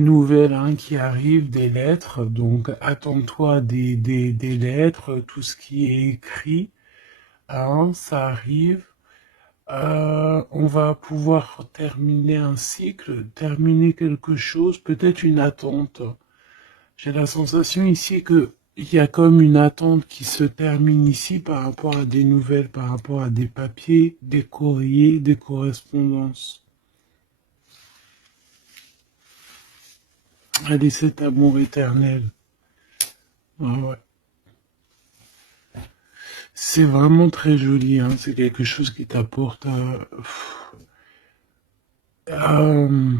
nouvelles hein, qui arrivent, des lettres, donc attends-toi à des lettres, tout ce qui est écrit, hein, ça arrive. On va pouvoir terminer un cycle, terminer quelque chose, peut-être une attente. J'ai la sensation ici que il y a comme une attente qui se termine ici par rapport à des nouvelles, par rapport à des papiers, des courriers, des correspondances. Allez, cet amour éternel. Ah ouais. C'est vraiment très joli, hein. C'est quelque chose qui t'apporte euh,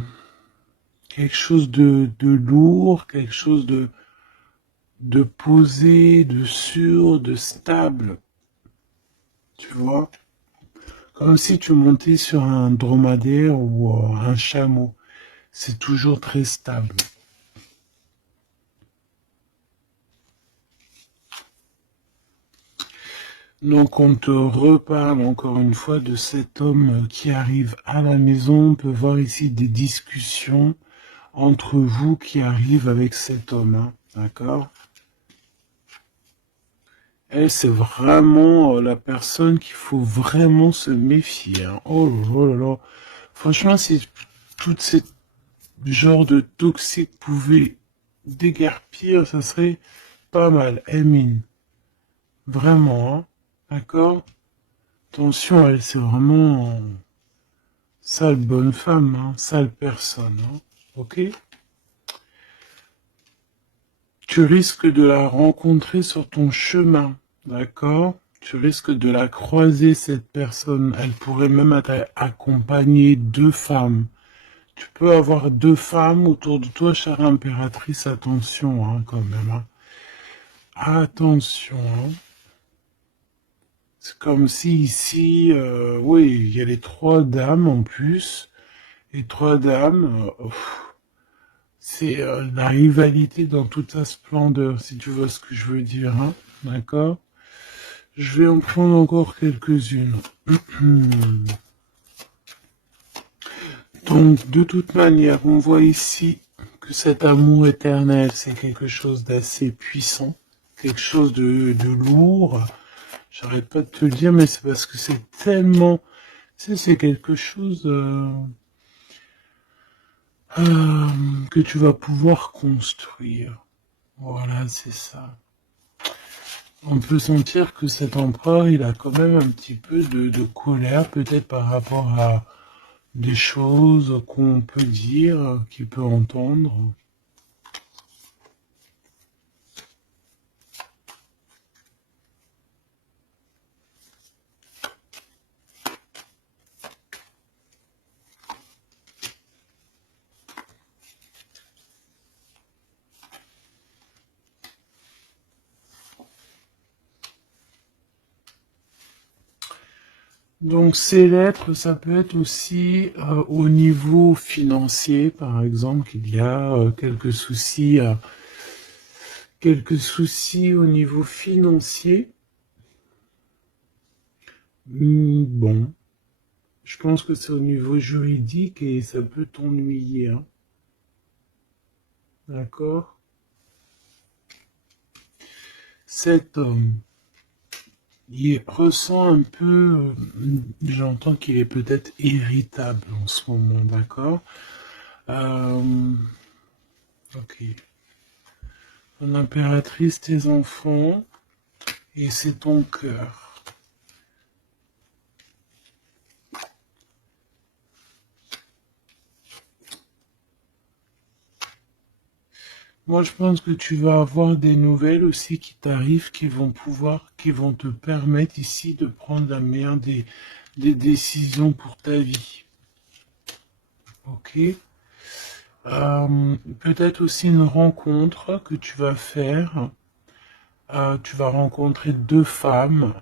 quelque chose de lourd, quelque chose de posé, de sûr, de stable. Tu vois? Comme si tu montais sur un dromadaire ou un chameau. C'est toujours très stable. Donc on te reparle encore une fois de cet homme qui arrive à la maison. On peut voir ici des discussions entre vous qui arrivent avec cet homme. Hein. D'accord? Et c'est vraiment la personne qu'il faut vraiment se méfier. Hein. Oh là là là. Franchement, si tout ce genre de toxique pouvait déguerpir, ça serait pas mal. Emine. Vraiment, hein. D'accord? Attention, elle, c'est vraiment sale bonne femme, hein. Sale personne. Hein. Ok? Tu risques de la rencontrer sur ton chemin. D'accord? Tu risques de la croiser, cette personne. Elle pourrait même être accompagnée de femmes. Tu peux avoir deux femmes autour de toi, chère impératrice. Attention, hein, quand même. Hein. Attention. Hein. C'est comme si ici, oui, il y a les trois dames en plus. Les trois dames, c'est la rivalité dans toute sa splendeur, si tu vois ce que je veux dire. Hein. D'accord? Je vais en prendre encore quelques-unes. Donc, de toute manière, on voit ici que cet amour éternel, c'est quelque chose d'assez puissant, quelque chose de lourd. J'arrête pas de te le dire, mais c'est parce que c'est tellement, tu sais, c'est quelque chose que tu vas pouvoir construire. Voilà, c'est ça. On peut sentir que cet empereur, il a quand même un petit peu de colère, peut-être par rapport à des choses qu'on peut dire, qu'il peut entendre. Donc ces lettres, ça peut être aussi au niveau financier, par exemple, qu'il y a quelques soucis au niveau financier. Bon, je pense que c'est au niveau juridique et ça peut t'ennuyer, hein. D'accord? Cet homme, il ressent un peu, j'entends qu'il est peut-être irritable en ce moment, d'accord? Euh, ok. Ton impératrice, tes enfants, et c'est ton cœur. Moi, je pense que tu vas avoir des nouvelles aussi qui t'arrivent, qui vont te permettre ici de prendre la meilleure des décisions pour ta vie. Ok? Peut-être aussi une rencontre que tu vas faire. Tu vas rencontrer deux femmes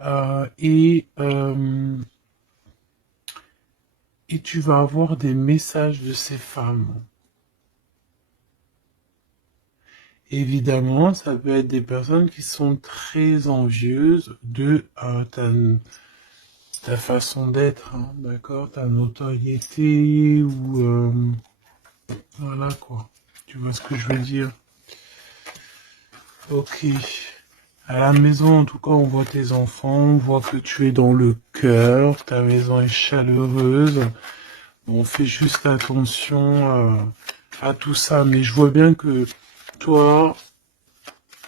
euh, et, euh, et tu vas avoir des messages de ces femmes. Évidemment, ça peut être des personnes qui sont très envieuses de ta façon d'être, hein, d'accord, ta notoriété ou Voilà quoi. Tu vois ce que je veux dire? Ok. À la maison, en tout cas, on voit tes enfants, on voit que tu es dans le cœur, ta maison est chaleureuse. On fait juste attention à tout ça, mais je vois bien que toi,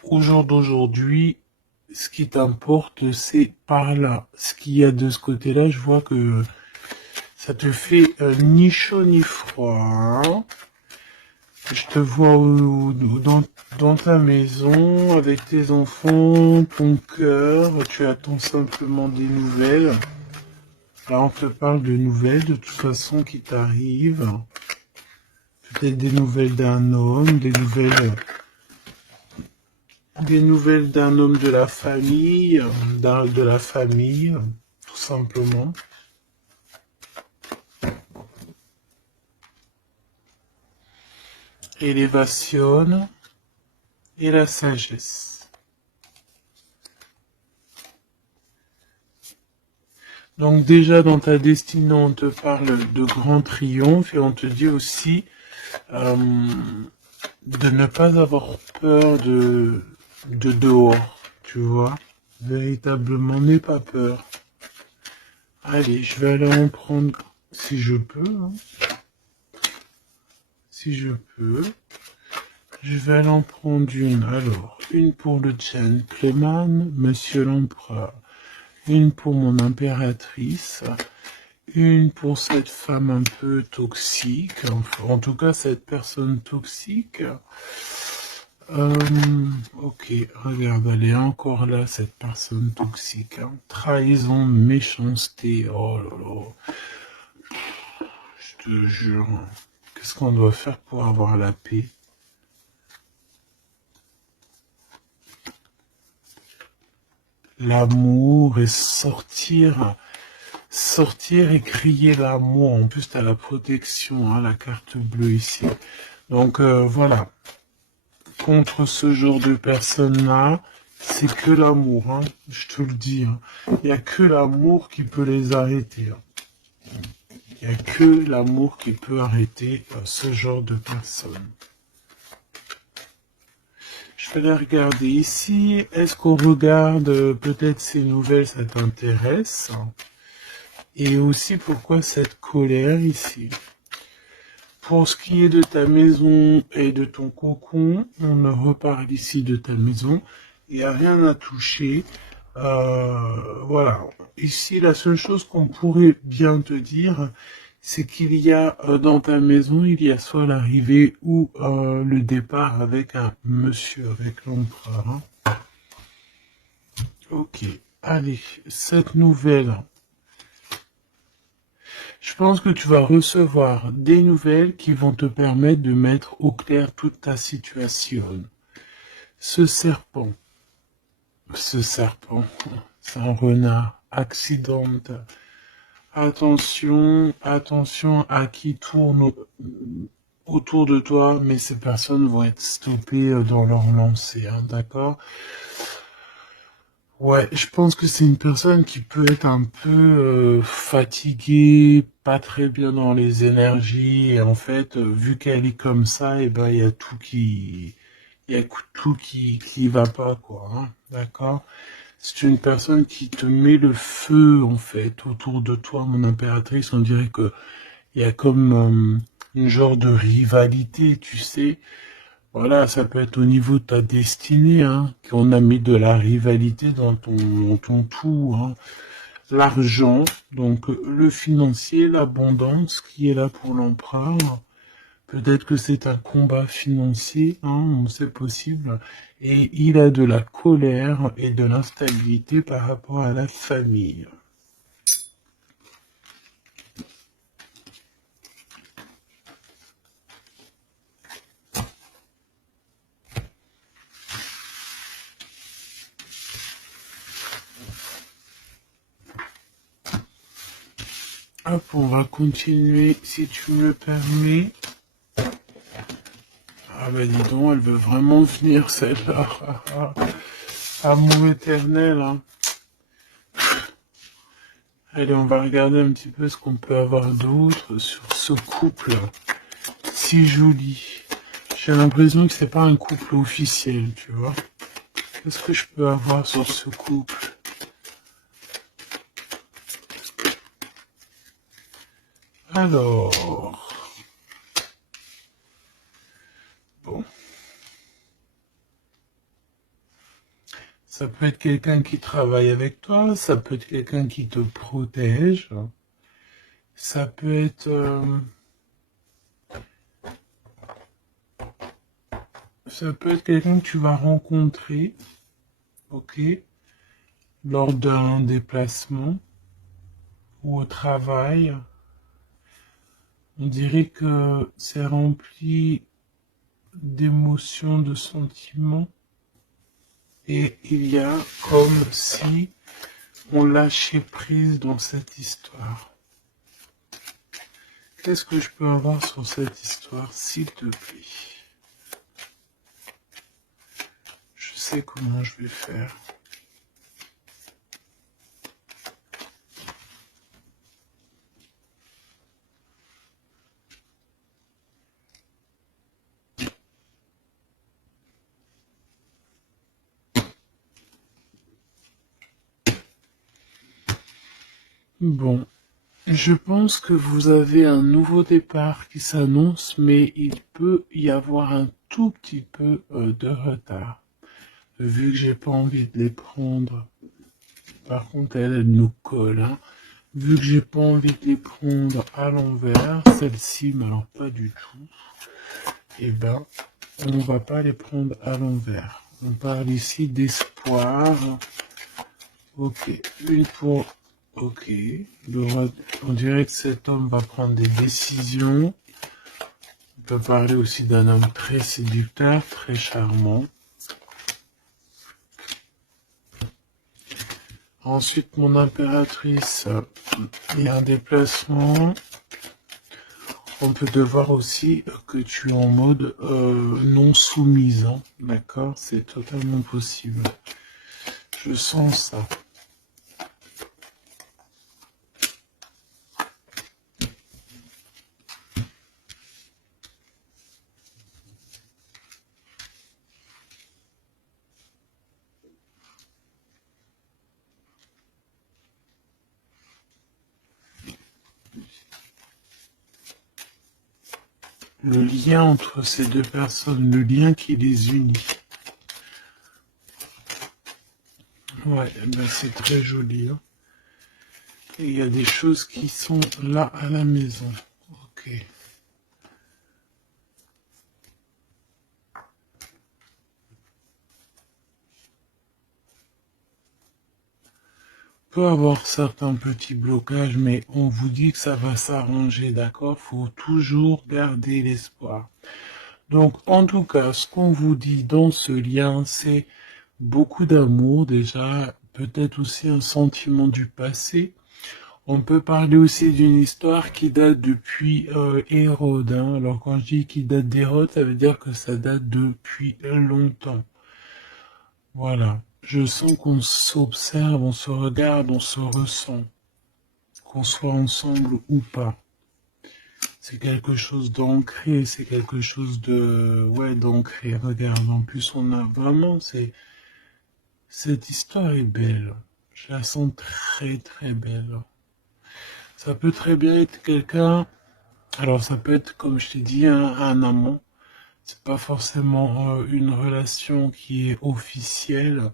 au jour d'aujourd'hui, ce qui t'importe, c'est par là. Ce qu'il y a de ce côté-là, je vois que ça te fait ni chaud ni froid, hein. Je te vois dans ta maison, avec tes enfants, ton cœur, tu attends simplement des nouvelles. Là, on te parle de nouvelles, de toute façon, qui t'arrivent. Peut-être des nouvelles d'un homme, des nouvelles d'un homme de la famille, de la famille, tout simplement. Élévation et la sagesse. Donc déjà dans ta destinée, on te parle de grand triomphe et on te dit aussi euh, de ne pas avoir peur de dehors, tu vois. Véritablement, n'aie pas peur. Allez, je vais aller en prendre si je peux, hein. Si je peux. Je vais aller en prendre une. Alors, une pour le gentleman, monsieur l'empereur. Une pour mon impératrice. Une pour cette femme un peu toxique. En tout cas, cette personne toxique. Ok, regarde, elle est encore là, cette personne toxique, hein. Trahison, méchanceté, oh là là, je te jure. Qu'est-ce qu'on doit faire pour avoir la paix? L'amour et sortir et crier l'amour. En plus, t'as la protection, hein, la carte bleue ici. Donc voilà, contre ce genre de personnes-là, c'est que l'amour, hein, je te le dis, hein. Il n'y a que l'amour qui peut les arrêter, hein. Il n'y a que l'amour qui peut arrêter ce genre de personnes. Je vais les regarder ici. Est-ce qu'on regarde peut-être ces nouvelles, ça t'intéresse? Et aussi pourquoi cette colère ici? Pour ce qui est de ta maison et de ton cocon, on reparle ici de ta maison. Il n'y a rien à toucher. Voilà. Ici, la seule chose qu'on pourrait bien te dire, c'est qu'il y a dans ta maison, il y a soit l'arrivée ou le départ avec un monsieur, avec l'empereur, hein. Ok. Allez, cette nouvelle. Je pense que tu vas recevoir des nouvelles qui vont te permettre de mettre au clair toute ta situation. Ce serpent, ce serpent, c'est un renard accidentel. Attention, attention à qui tourne autour de toi, mais ces personnes vont être stoppées dans leur lancée, hein, d'accord? Ouais, je pense que c'est une personne qui peut être un peu fatiguée, pas très bien dans les énergies, et en fait, vu qu'elle est comme ça, et ben il y a il y a tout qui va pas, quoi, hein, d'accord? C'est une personne qui te met le feu, en fait, autour de toi, mon impératrice. On dirait que il y a comme une genre de rivalité, tu sais. Voilà, ça peut être au niveau de ta destinée, hein, qu'on a mis de la rivalité dans ton tout, hein. L'argent, donc le financier, l'abondance qui est là pour l'empereur. Peut-être que c'est un combat financier, hein, c'est possible. Et il a de la colère et de l'instabilité par rapport à la famille. Hop, on va continuer si tu me le permets. Ah bah dis donc, elle veut vraiment venir celle-là. Amour éternel, hein. Allez, on va regarder un petit peu ce qu'on peut avoir d'autre sur ce couple. si joli. J'ai l'impression que c'est pas un couple officiel, tu vois. Qu'est-ce que je peux avoir sur ce couple? Alors, bon, ça peut être quelqu'un qui travaille avec toi, ça peut être quelqu'un qui te protège, ça peut être, quelqu'un que tu vas rencontrer, ok, lors d'un déplacement ou au travail. On dirait que c'est rempli d'émotions, de sentiments, et il y a comme si on lâchait prise dans cette histoire. Qu'est-ce que je peux avoir sur cette histoire, s'il te plaît? Je sais comment je vais faire. Bon, je pense que vous avez un nouveau départ qui s'annonce, mais il peut y avoir un tout petit peu de retard. Vu que j'ai pas envie de les prendre, par contre elle nous colle, hein. Vu que j'ai pas envie de les prendre à l'envers, celle-ci, mais alors pas du tout, eh ben, on va pas les prendre à l'envers. On parle ici d'espoir. Ok, une pour... Ok, on dirait que cet homme va prendre des décisions. On peut parler aussi d'un homme très séducteur, très charmant. Ensuite, mon impératrice, il y a un déplacement. On peut devoir aussi que tu es en mode non soumise, hein. D'accord? C'est totalement possible. Je sens ça. Le lien entre ces deux personnes, le lien qui les unit. Ouais, ben c'est très joli, hein. Et il y a des choses qui sont là à la maison. Ok. Peut avoir certains petits blocages, mais on vous dit que ça va s'arranger, d'accord? Faut toujours garder l'espoir. Donc, en tout cas, ce qu'on vous dit dans ce lien, c'est beaucoup d'amour déjà, peut-être aussi un sentiment du passé. On peut parler aussi d'une histoire qui date depuis Hérode, hein. Alors quand je dis qui date d'Hérode, ça veut dire que ça date depuis longtemps. Voilà. Je sens qu'on s'observe, on se regarde, on se ressent, qu'on soit ensemble ou pas. C'est quelque chose d'ancré, c'est quelque chose de, ouais, d'ancré. Regarde, en plus on a vraiment, cette histoire est belle. Je la sens très très belle. Ça peut très bien être quelqu'un, alors ça peut être, comme je t'ai dit, un amant. C'est pas forcément une relation qui est officielle,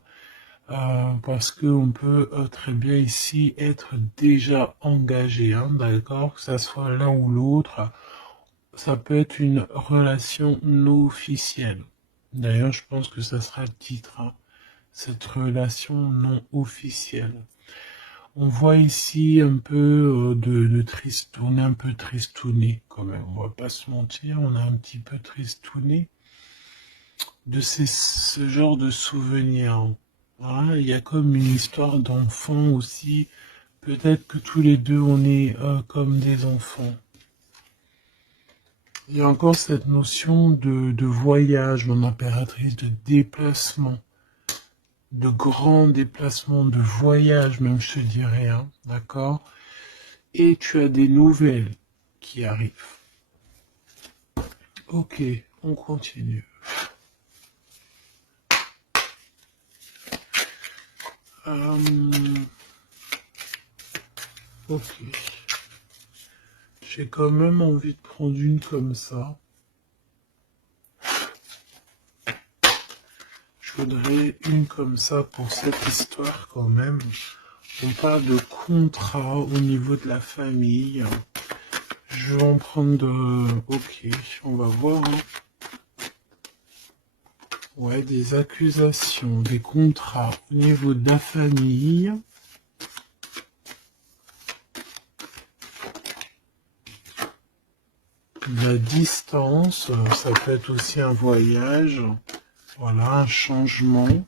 parce que on peut très bien ici être déjà engagé, hein, d'accord, que ça soit l'un ou l'autre. Ça peut être une relation non officielle. D'ailleurs, je pense que ça sera le titre, hein, cette relation non officielle. On voit ici un peu de triste, on est un peu tristouné quand même, on va pas se mentir, on a un petit peu tristouné de ce genre de souvenirs. Hein. Il y a comme une histoire d'enfant aussi, peut-être que tous les deux on est comme des enfants. Il y a encore cette notion de voyage, mon impératrice, de déplacement, de grands déplacements, de voyage même, je te dirais, hein, d'accord? Et tu as des nouvelles qui arrivent. Ok, on continue. Ok. J'ai quand même envie de prendre une comme ça. Je voudrais une comme ça pour cette histoire quand même. On parle de contrat au niveau de la famille. Je vais en prendre de... Ok, on va voir. Hein. Ouais, des accusations, des contrats au niveau de la famille. La distance, ça peut être aussi un voyage. Voilà, un changement.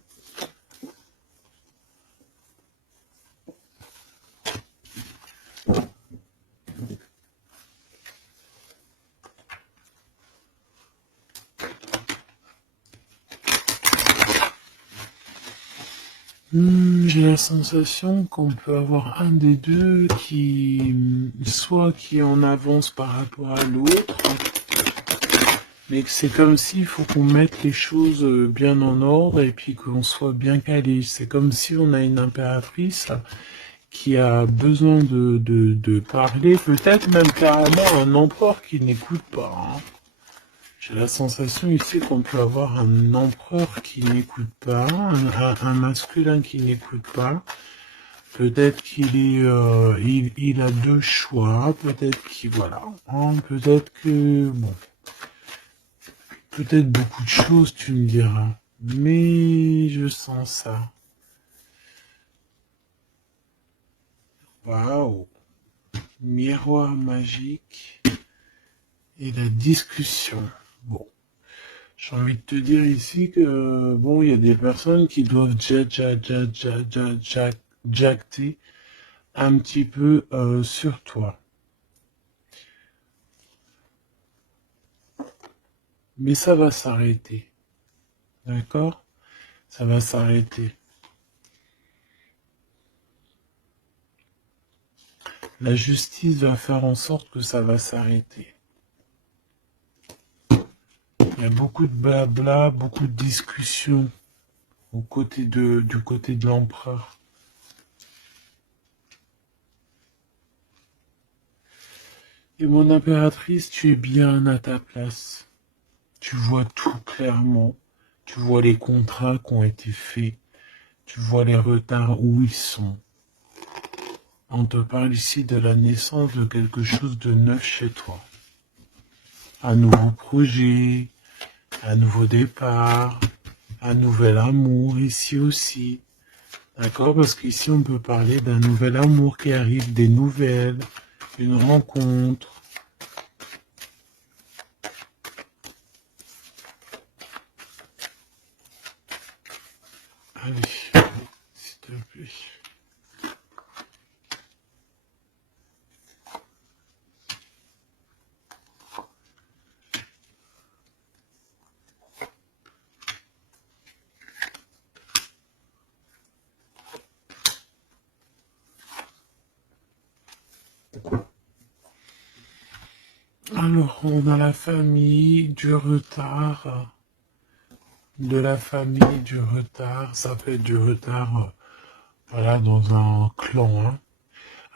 J'ai la sensation qu'on peut avoir un des deux qui, soit qui est en avance par rapport à l'autre, mais que c'est comme s'il faut qu'on mette les choses bien en ordre et puis qu'on soit bien calé. C'est comme si on a une impératrice qui a besoin de parler, peut-être même carrément un empereur qui n'écoute pas. Hein. J'ai la sensation ici qu'on peut avoir un empereur qui n'écoute pas, un masculin qui n'écoute pas. Peut-être qu'il est, il a deux choix. Peut-être qu'il, voilà. Hein, peut-être que, bon, peut-être beaucoup de choses, tu me diras. Mais je sens ça. Waouh. Miroir magique et la discussion. Bon. J'ai envie de te dire ici que, bon, il y a des personnes qui doivent jacter un petit peu sur toi. Mais ça va s'arrêter. D'accord? Ça va s'arrêter. La justice va faire en sorte que ça va s'arrêter. Il y a beaucoup de blabla, beaucoup de discussions du côté de l'empereur. Et mon impératrice, tu es bien à ta place. Tu vois tout clairement. Tu vois les contrats qui ont été faits. Tu vois les retards où ils sont. On te parle ici de la naissance de quelque chose de neuf chez toi. Un nouveau projet, un nouveau départ, un nouvel amour ici aussi. D'accord? Parce qu'ici on peut parler d'un nouvel amour qui arrive, des nouvelles, une rencontre. Allez, s'il te plaît. Alors, on a la famille, du retard, de la famille, du retard. Ça peut être du retard, voilà, dans un clan. Hein.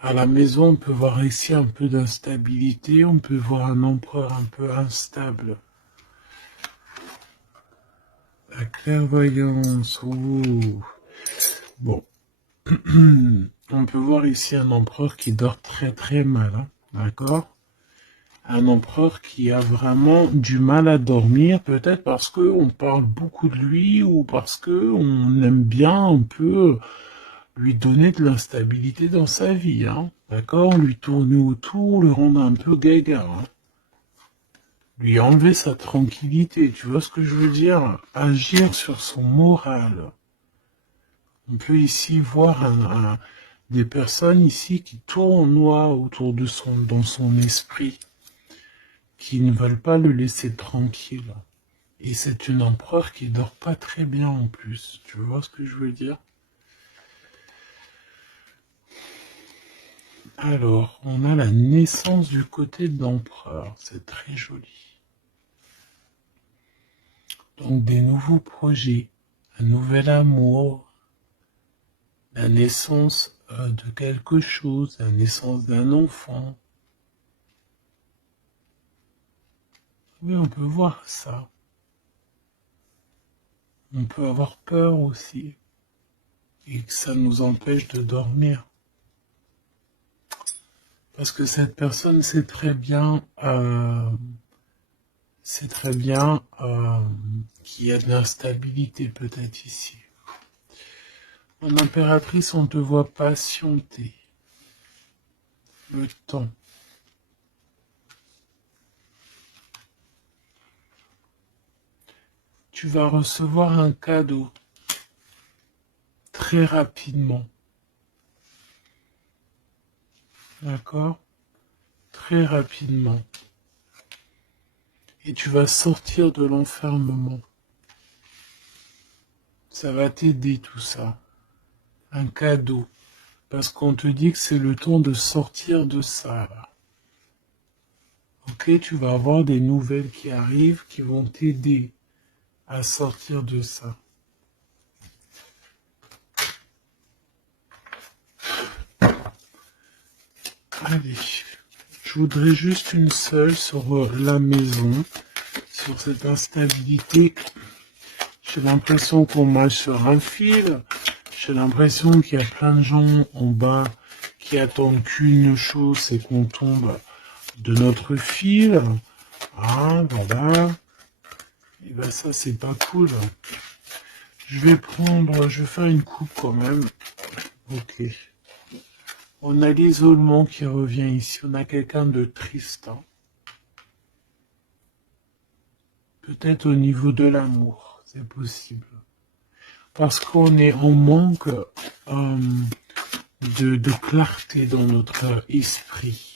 À la maison, on peut voir ici un peu d'instabilité. On peut voir un empereur un peu instable. La clairvoyance. Ouh. Bon. On peut voir ici un empereur qui dort très très mal. Hein. D'accord? Un empereur qui a vraiment du mal à dormir, peut-être parce qu'on parle beaucoup de lui ou parce qu'on aime bien un peu lui donner de l'instabilité dans sa vie, hein. D'accord? Lui tourner autour, le rendre un peu gaga, hein. Lui enlever sa tranquillité, tu vois ce que je veux dire? Agir sur son moral. On peut ici voir des personnes ici qui tournoient autour de dans son esprit, qui ne veulent pas le laisser tranquille. Et c'est une empereur qui dort pas très bien en plus. Tu vois ce que je veux dire? Alors, on a la naissance du côté de l'empereur. C'est très joli. Donc des nouveaux projets, un nouvel amour, la naissance de quelque chose, la naissance d'un enfant. Oui, on peut voir ça. On peut avoir peur aussi et que ça nous empêche de dormir. Parce que cette personne sait très bien qu'il y a de l'instabilité peut-être ici. Mon impératrice, on te voit patienter le temps. Tu vas recevoir un cadeau très rapidement. D'accord? Très rapidement. Et tu vas sortir de l'enfermement. Ça va t'aider tout ça. Un cadeau. Parce qu'on te dit que c'est le temps de sortir de ça. Là. Ok, tu vas avoir des nouvelles qui arrivent qui vont t'aider à sortir de ça. Allez, je voudrais juste une seule sur la maison, sur cette instabilité. J'ai l'impression qu'on marche sur un fil. J'ai l'impression qu'il y a plein de gens en bas qui attendent qu'une chose, c'est qu'on tombe de notre fil. Ah, voilà. Et ben ça, c'est pas cool. Je vais faire une coupe quand même. Ok. On a l'isolement qui revient ici. On a quelqu'un de triste. Hein. Peut-être au niveau de l'amour, c'est possible. Parce qu'on est en manque de clarté dans notre esprit.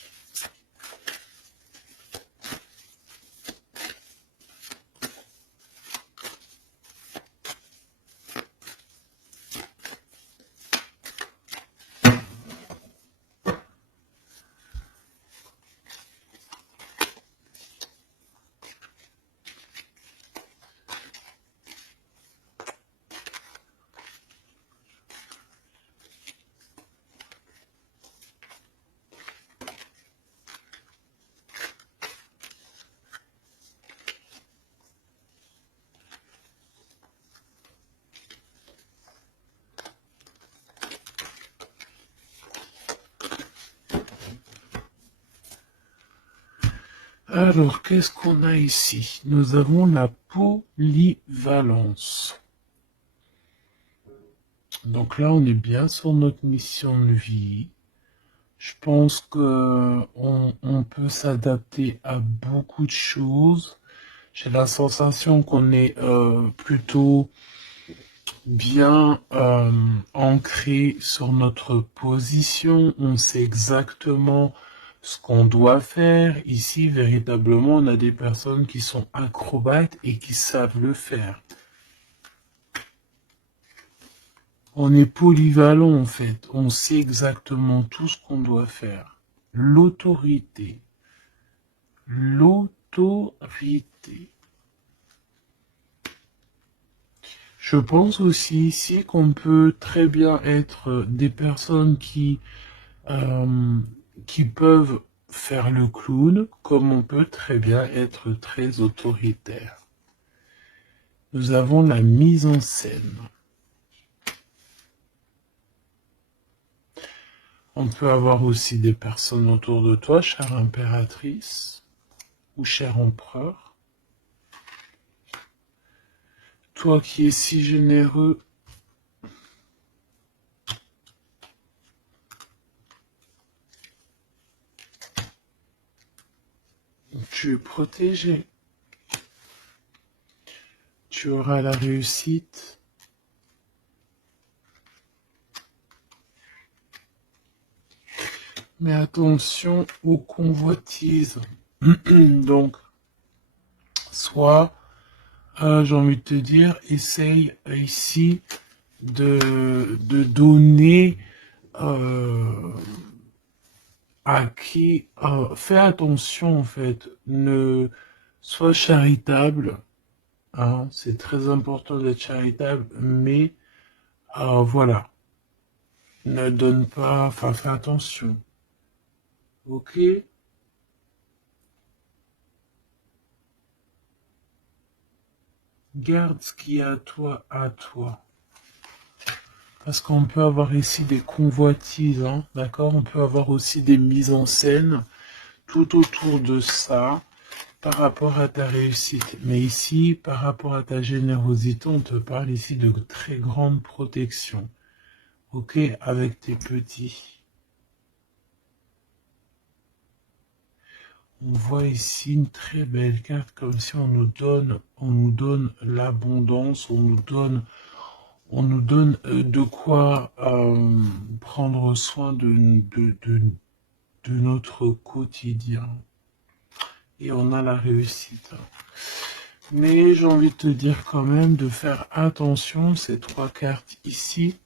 Alors, qu'est-ce qu'on a ici? Nous avons la polyvalence. Donc là, on est bien sur notre mission de vie. Je pense que on peut s'adapter à beaucoup de choses. J'ai la sensation qu'on est plutôt bien ancré sur notre position. On sait exactement ce qu'on doit faire. Ici, véritablement, on a des personnes qui sont acrobates et qui savent le faire. On est polyvalent en fait. On sait exactement tout ce qu'on doit faire. L'autorité. L'autorité. Je pense aussi ici qu'on peut très bien être des personnes qui peuvent faire le clown, comme on peut très bien être très autoritaire. Nous avons la mise en scène. On peut avoir aussi des personnes autour de toi, chère impératrice ou cher empereur. Toi qui es si généreux, tu es protégé. Tu auras la réussite. Mais attention aux convoitises. Donc, soit, j'ai envie de te dire, essaye ici de donner à qui... fais attention, en fait. Ne sois charitable. Hein, c'est très important d'être charitable, mais voilà, ne donne pas, enfin fais attention, ok? Garde ce qui est à toi, à toi. Parce qu'on peut avoir ici des convoitises, hein, d'accord? On peut avoir aussi des mises en scène tout autour de ça par rapport à ta réussite. Mais ici, par rapport à ta générosité, on te parle ici de très grande protection. Ok, avec tes petits. On voit ici une très belle carte, comme si on nous donne l'abondance, on nous donne de quoi prendre soin de notre quotidien. Et on a la réussite. Mais j'ai envie de te dire quand même de faire attention, ces trois cartes ici.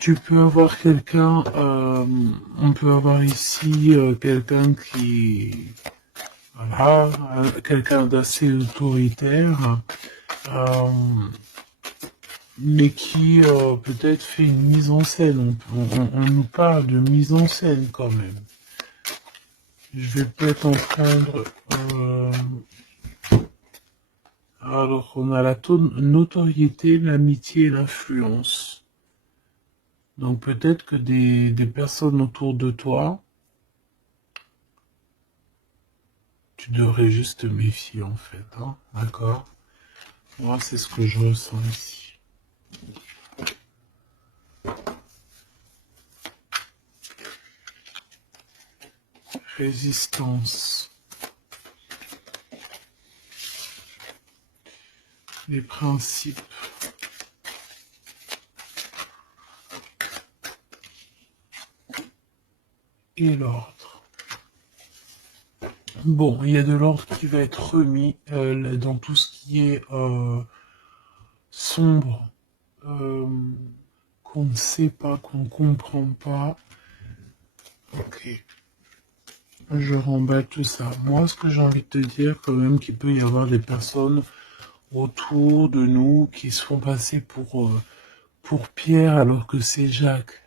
Tu peux avoir quelqu'un, on peut avoir ici quelqu'un qui, voilà, quelqu'un d'assez autoritaire, euh, mais qui peut-être fait une mise en scène. On nous parle de mise en scène quand même. Je vais peut-être en prendre. Alors, on a la notoriété, l'amitié et l'influence. Donc peut-être que des personnes autour de toi, tu devrais juste te méfier en fait, hein, d'accord? Moi, c'est ce que je ressens ici. Résistance. Les principes. Et l'ordre. Bon, il y a de l'ordre qui va être remis dans tout ce qui est sombre, qu'on ne sait pas, qu'on ne comprend pas. Ok. Je remballe tout ça. Moi, ce que j'ai envie de te dire, quand même, qu'il peut y avoir des personnes autour de nous qui se font passer pour Pierre alors que c'est Jacques.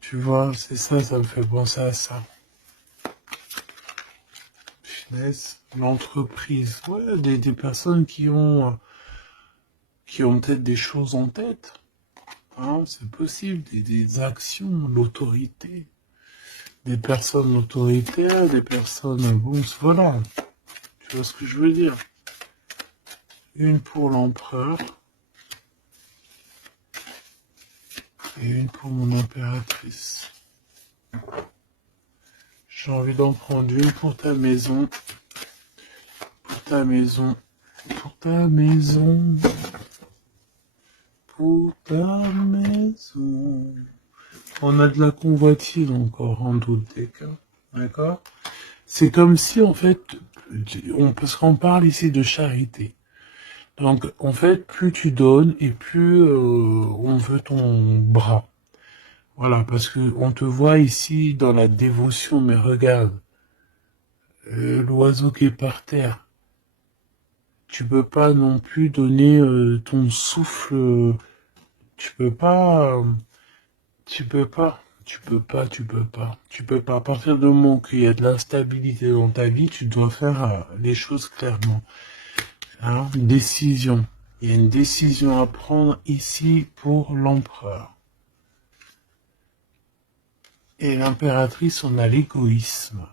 Tu vois, c'est ça, ça me fait penser à ça. Finesse, l'entreprise. Ouais, des personnes qui ont peut-être des choses en tête. Hein, c'est possible, des actions, l'autorité. Des personnes autoritaires, des personnes, bon, voilà. Tu vois ce que je veux dire? Une pour l'empereur. Et une pour mon impératrice. J'ai envie d'en prendre une pour ta maison. Pour ta maison. Pour ta maison. Pour ta maison. On a de la convoitise encore en doute des cas. D'accord? C'est comme si en fait, parce qu'on parle ici de charité. Donc en fait, plus tu donnes et plus on veut ton bras. Voilà, parce que on te voit ici dans la dévotion, mais regarde, l'oiseau qui est par terre. Tu peux pas non plus donner ton souffle. Tu peux pas. Tu peux pas. Tu peux pas. Tu peux pas. Tu peux pas. À partir du moment qu'il y a de l'instabilité dans ta vie, tu dois faire les choses clairement. Hein, une décision. Il y a une décision à prendre ici pour l'empereur. Et l'impératrice, on a l'égoïsme.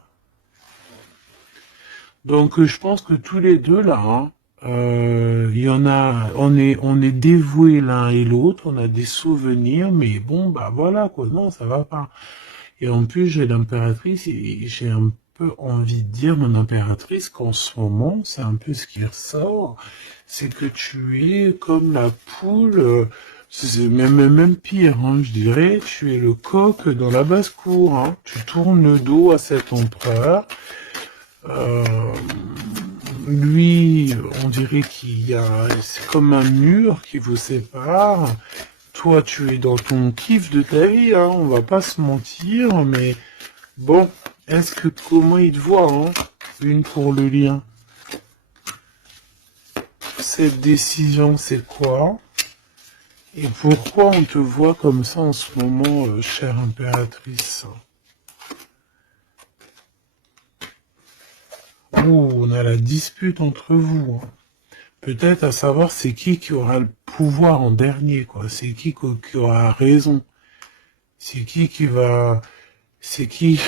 Donc je pense que tous les deux là, hein, il y en a, on est dévoués l'un et l'autre, on a des souvenirs, mais bon bah voilà quoi, non ça va pas. Et en plus j'ai l'impératrice et j'ai un peu envie de dire mon impératrice qu'en ce moment c'est un peu ce qui ressort, c'est que tu es comme la poule, c'est même pire, hein, je dirais, tu es le coq dans la basse-cour, hein, tu tournes le dos à cet empereur. Euh, Lui, on dirait qu'il y a, c'est comme un mur qui vous sépare. Toi, tu es dans ton kiff de ta vie, hein, on va pas se mentir, mais bon, est-ce que comment il te voit, hein? une pour le lien. Cette décision, c'est quoi? Et pourquoi on te voit comme ça en ce moment, chère impératrice? Oh, on a la dispute entre vous, hein. Peut-être à savoir c'est qui aura le pouvoir en dernier, quoi. C'est qui aura raison. C'est qui va... C'est qui...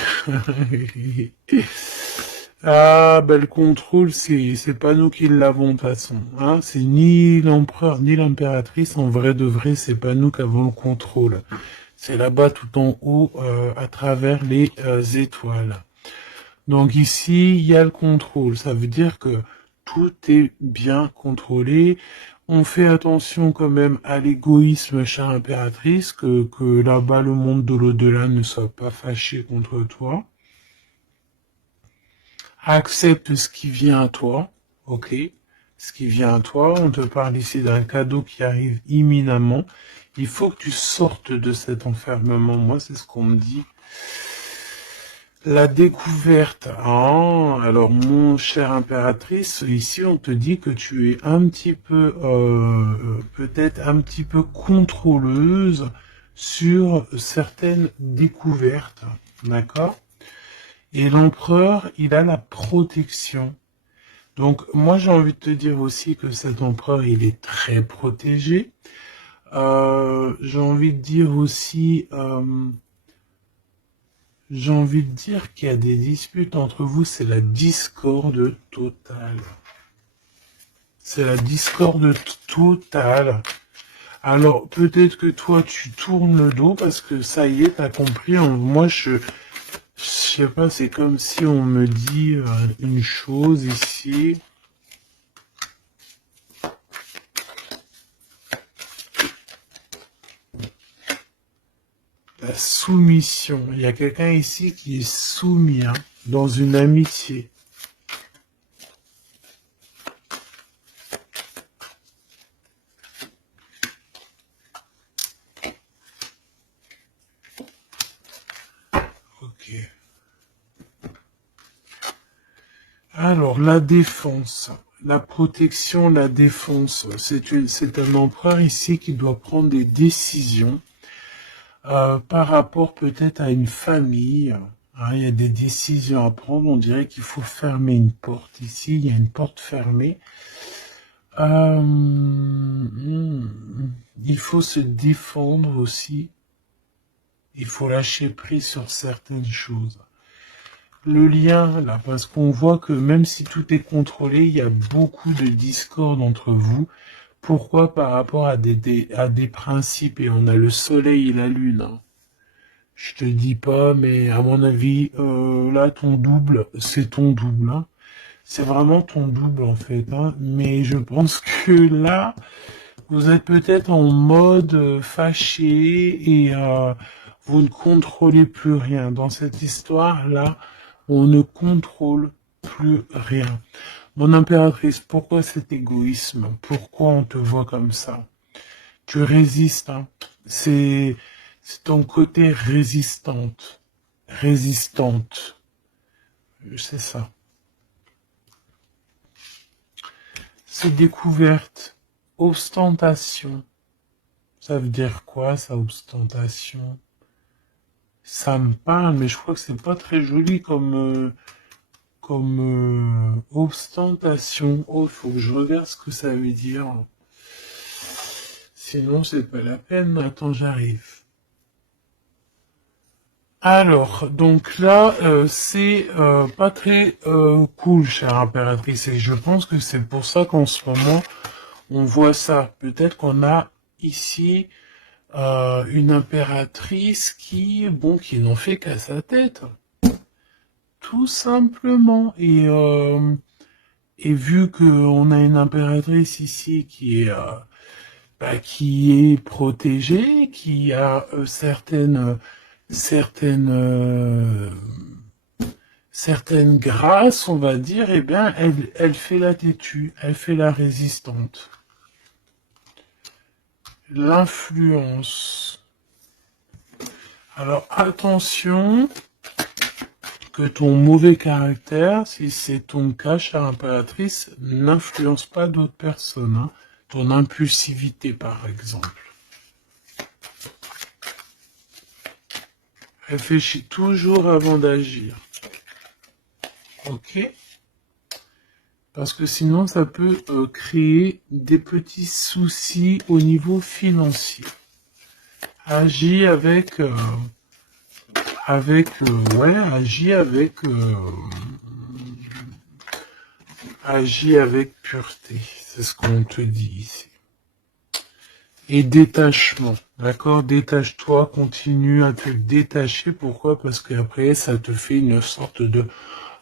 Ah, ben le contrôle, c'est pas nous qui l'avons de toute façon. Hein. C'est ni l'empereur ni l'impératrice. En vrai de vrai, c'est pas nous qui avons le contrôle. C'est là-bas tout en haut, à travers les étoiles. Donc ici, il y a le contrôle. Ça veut dire que tout est bien contrôlé. On fait attention quand même à l'égoïsme, chère impératrice, que là-bas, le monde de l'au-delà ne soit pas fâché contre toi. Accepte ce qui vient à toi, ok? Ce qui vient à toi, on te parle ici d'un cadeau qui arrive imminemment. Il faut que tu sortes de cet enfermement. Moi, c'est ce qu'on me dit. La découverte. Ah, alors, mon cher impératrice, ici, on te dit que tu es un petit peu, peut-être un petit peu contrôleuse sur certaines découvertes. D'accord? Et l'empereur, il a la protection. Donc, moi, j'ai envie de te dire aussi que cet empereur, il est très protégé. J'ai envie de dire aussi, j'ai envie de dire qu'il y a des disputes entre vous, c'est la discorde totale. C'est la discorde totale. Alors, peut-être que toi, tu tournes le dos parce que ça y est, t'as compris. Moi, je sais pas, c'est comme si on me dit une chose ici. La soumission. Il y a quelqu'un ici qui est soumis, hein, dans une amitié. Ok. Alors, la défense. La protection, la défense. C'est un empereur ici qui doit prendre des décisions par rapport peut-être à une famille. Hein, il y a des décisions à prendre. On dirait qu'il faut fermer une porte ici. Il y a une porte fermée. Il faut se défendre aussi. Il faut lâcher prise sur certaines choses. Le lien, là, parce qu'on voit que même si tout est contrôlé, il y a beaucoup de discorde entre vous. Pourquoi? Par rapport à des principes. Et on a le soleil et la lune. Hein. Je te dis pas, mais à mon avis, là, ton double, c'est ton double. Hein. C'est vraiment ton double, en fait. Hein. Mais je pense que là, vous êtes peut-être en mode fâché et vous ne contrôlez plus rien. Dans cette histoire-là, on ne contrôle plus rien. Mon impératrice, pourquoi cet égoïsme? Pourquoi on te voit comme ça? Tu résistes, hein. C'est ton côté résistante. Résistante. C'est ça. C'est découverte. Ostentation. Ça veut dire quoi, ça, ostentation? Ça me parle, mais je crois que c'est pas très joli comme ostentation. Oh, il faut que je regarde ce que ça veut dire. Sinon, c'est pas la peine. Attends, j'arrive. Alors, donc là, c'est pas très cool, chère impératrice, et je pense que c'est pour ça qu'en ce moment, on voit ça. Peut-être qu'on a ici une impératrice qui n'en fait qu'à sa tête. Tout simplement. Et vu qu'on a une impératrice ici qui est protégée, qui a certaines grâces, on va dire, eh bien, elle fait la têtue, elle fait la résistante. L'influence. Alors, attention, que ton mauvais caractère, si c'est ton cas, chère impératrice, n'influence pas d'autres personnes, hein. Ton impulsivité, par exemple. Réfléchis toujours avant d'agir. Ok? Parce que sinon, ça peut créer des petits soucis au niveau financier. Agis agis avec pureté. C'est ce qu'on te dit ici. Et détachement, d'accord? Détache-toi, continue à te détacher. Pourquoi? Parce qu'après, ça te fait une sorte de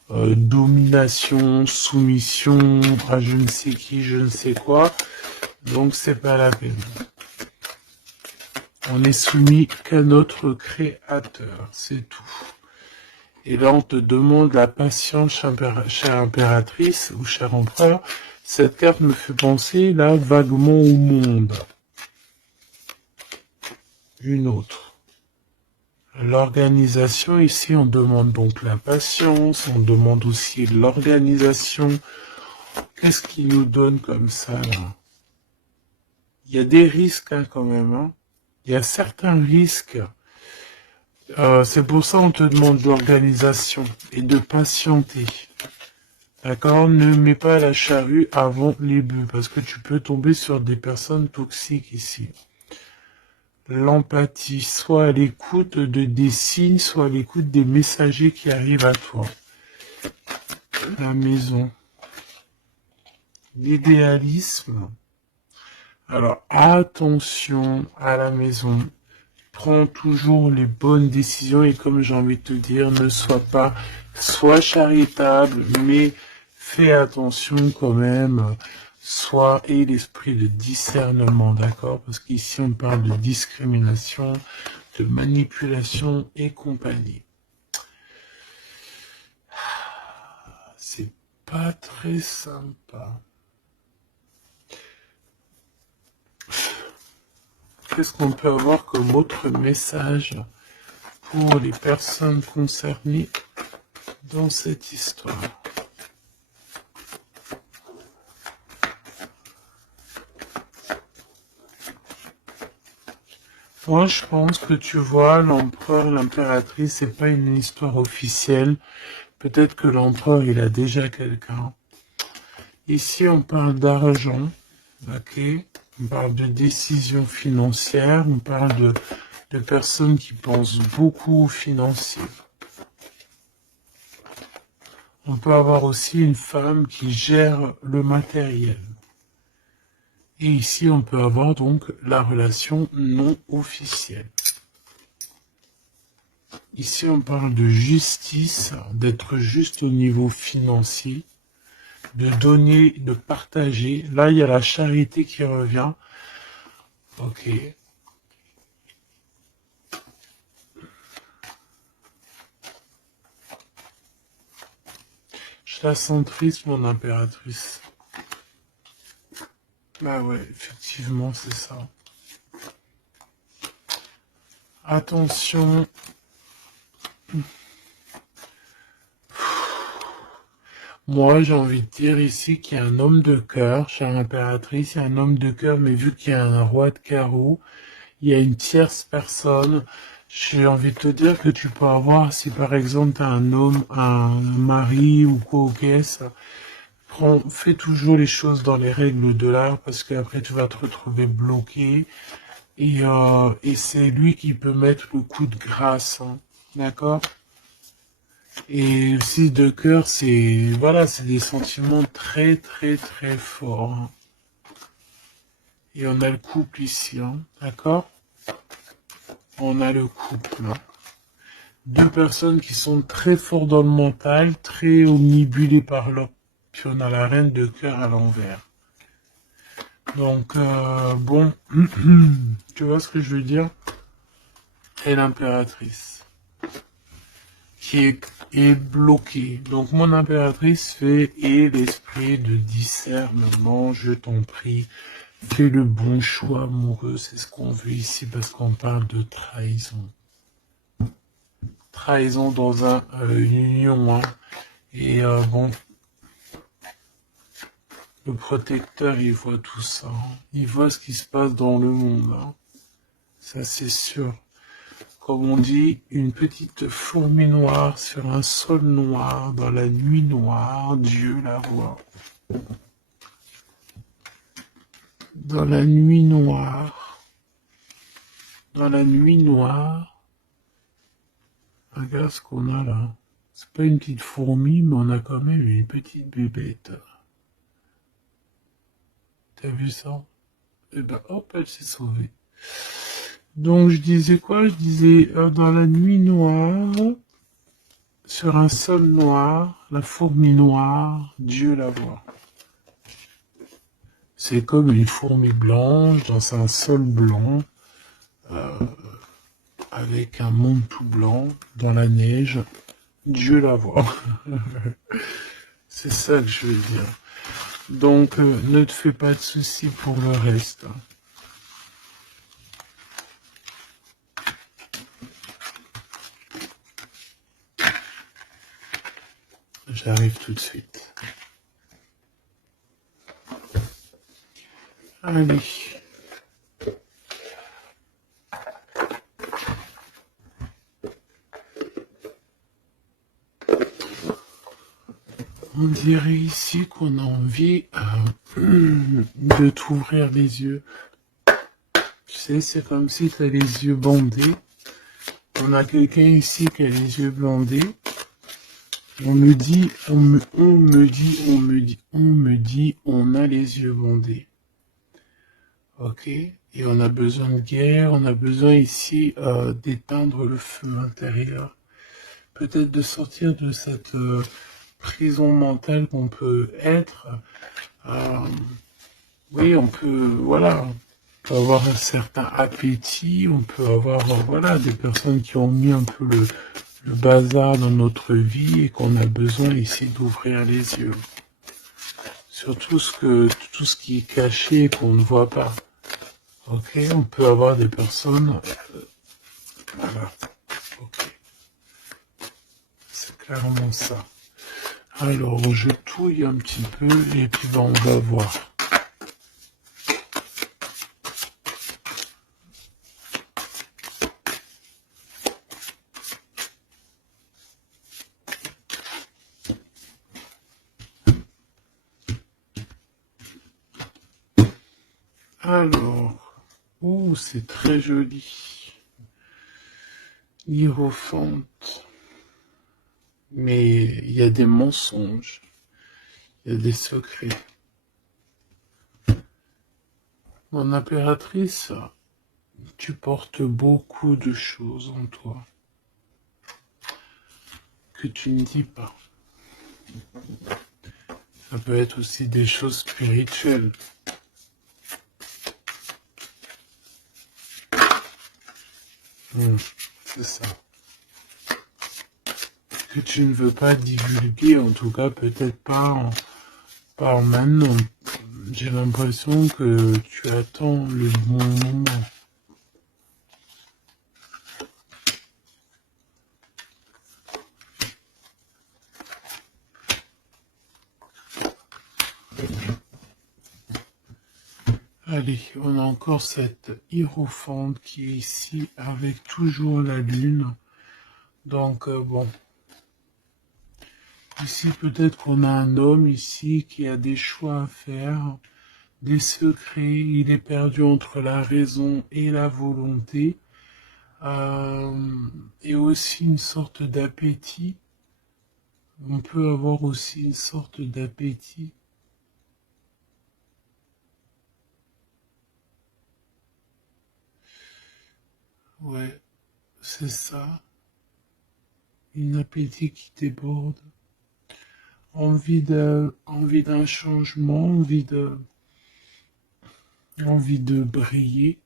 domination, soumission à je ne sais qui, je ne sais quoi. Donc, c'est pas la peine. On n'est soumis qu'à notre créateur, c'est tout. Et là, on te demande la patience, chère impératrice ou cher empereur. Cette carte me fait penser, là, vaguement au monde. Une autre. L'organisation, ici, on demande donc la patience, on demande aussi l'organisation. Qu'est-ce qui nous donne comme ça, là? Il y a des risques, hein, quand même, hein. Il y a certains risques. C'est pour ça qu'on te demande de l'organisation et de patienter. D'accord? Ne mets pas la charrue avant les bœufs, parce que tu peux tomber sur des personnes toxiques ici. L'empathie, soit à l'écoute des signes, soit à l'écoute des messagers qui arrivent à toi. La maison. L'idéalisme. Alors, attention à la maison. Prends toujours les bonnes décisions et comme j'ai envie de te dire, ne sois charitable, mais fais attention quand même, et l'esprit de discernement, d'accord? Parce qu'ici on parle de discrimination, de manipulation et compagnie. C'est pas très sympa. Qu'est-ce qu'on peut avoir comme autre message pour les personnes concernées dans cette histoire? Moi, je pense que tu vois, l'empereur, l'impératrice, c'est pas une histoire officielle. Peut-être que l'empereur, il a déjà quelqu'un. Ici, on parle d'argent, ok? On parle de décisions financières, on parle de personnes qui pensent beaucoup aux financiers. On peut avoir aussi une femme qui gère le matériel. Et ici, on peut avoir donc la relation non officielle. Ici, on parle de justice, d'être juste au niveau financier, de donner, de partager. Là, il y a la charité qui revient. Ok. Je la sens triste, mon impératrice. Bah ouais, effectivement, c'est ça. Attention. Moi, j'ai envie de dire ici qu'il y a un homme de cœur, chère impératrice, il y a un homme de cœur, mais vu qu'il y a un roi de carreau, il y a une tierce personne. J'ai envie de te dire que tu peux avoir, si par exemple tu as un homme, un mari ou quoi au caisse, fais toujours les choses dans les règles de l'art parce qu'après tu vas te retrouver bloqué et c'est lui qui peut mettre le coup de grâce, hein. D'accord? Et aussi de cœur, voilà, c'est des sentiments très très très forts, hein. Et on a le couple ici, hein. D'accord? On a le couple, hein. Deux personnes qui sont très fortes dans le mental, très omnibulées par leur... Puis on a la reine de cœur à l'envers. Donc, bon, tu vois ce que je veux dire? Et l'impératrice, qui est bloquée. Donc, mon impératrice fait, et l'esprit de discernement, je t'en prie, fais le bon choix amoureux, c'est ce qu'on veut ici, parce qu'on parle de trahison. trahison dans une union. Hein. Et bon, le protecteur, il voit tout ça. Hein. Il voit ce qui se passe dans le monde. Hein. Ça, c'est sûr. Comme on dit, une petite fourmi noire sur un sol noir, dans la nuit noire, Dieu la voit. Dans la nuit noire, regarde ce qu'on a là. C'est pas une petite fourmi, mais on a quand même une petite bébête. T'as vu ça? Et ben hop, elle s'est sauvée. Donc je disais quoi? Je disais dans la nuit noire, sur un sol noir, la fourmi noire, Dieu la voit. C'est comme une fourmi blanche dans un sol blanc, avec un monde tout blanc, dans la neige, Dieu la voit. C'est ça que je veux dire. Donc ne te fais pas de soucis pour le reste. J'arrive tout de suite. Allez. On dirait ici qu'on a envie de t'ouvrir les yeux. Tu sais, c'est comme si tu as les yeux bandés. On a quelqu'un ici qui a les yeux bandés. On me dit, on a les yeux bandés. Ok? Et on a besoin de guerre, on a besoin ici d'éteindre le feu intérieur. Peut-être de sortir de cette prison mentale qu'on peut être. Oui, on peut, voilà, on peut avoir un certain appétit, on peut avoir, voilà, des personnes qui ont mis un peu le bazar dans notre vie et qu'on a besoin ici d'ouvrir les yeux. Sur tout ce qui est caché et qu'on ne voit pas. Ok, on peut avoir des personnes, voilà, ok, c'est clairement ça. Alors, je touille un petit peu et puis ben, on va voir. Alors, oh, c'est très joli. Hiérophante. Mais il y a des mensonges. Il y a des secrets. Mon impératrice, tu portes beaucoup de choses en toi que tu ne dis pas. Ça peut être aussi des choses spirituelles. C'est ça. Que tu ne veux pas divulguer, en tout cas peut-être pas maintenant. J'ai l'impression que tu attends le bon moment. Allez, on a encore cette hiérophante qui est ici avec toujours la lune. Donc bon, ici peut-être qu'on a un homme ici qui a des choix à faire, des secrets, il est perdu entre la raison et la volonté, et aussi une sorte d'appétit. On peut avoir aussi une sorte d'appétit. Ouais, c'est ça. Une appétit qui déborde. Envie d'un changement, envie de briller,